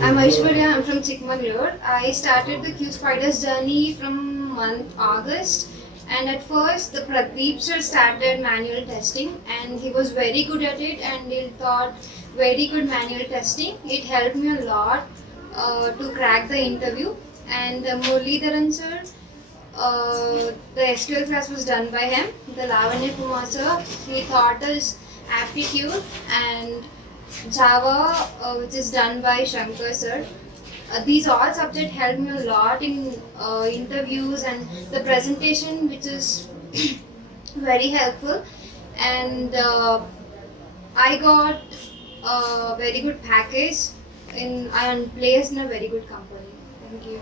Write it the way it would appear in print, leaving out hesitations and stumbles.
I'm Aishwarya, I'm from Chikmagalur. I started the Qspiders journey from month August, and at first the Pradeep sir started manual testing and he was very good at it and he taught very good manual testing. It helped me a lot to crack the interview, and Muralidharan sir, the SQL class was done by him. The Lavanya Kumar sir, he taught us aptitude and Java, which is done by Shankar sir. These all subjects helped me a lot in interviews and the presentation, which is very helpful. And I got a very good package and placed in a very good company. Thank you.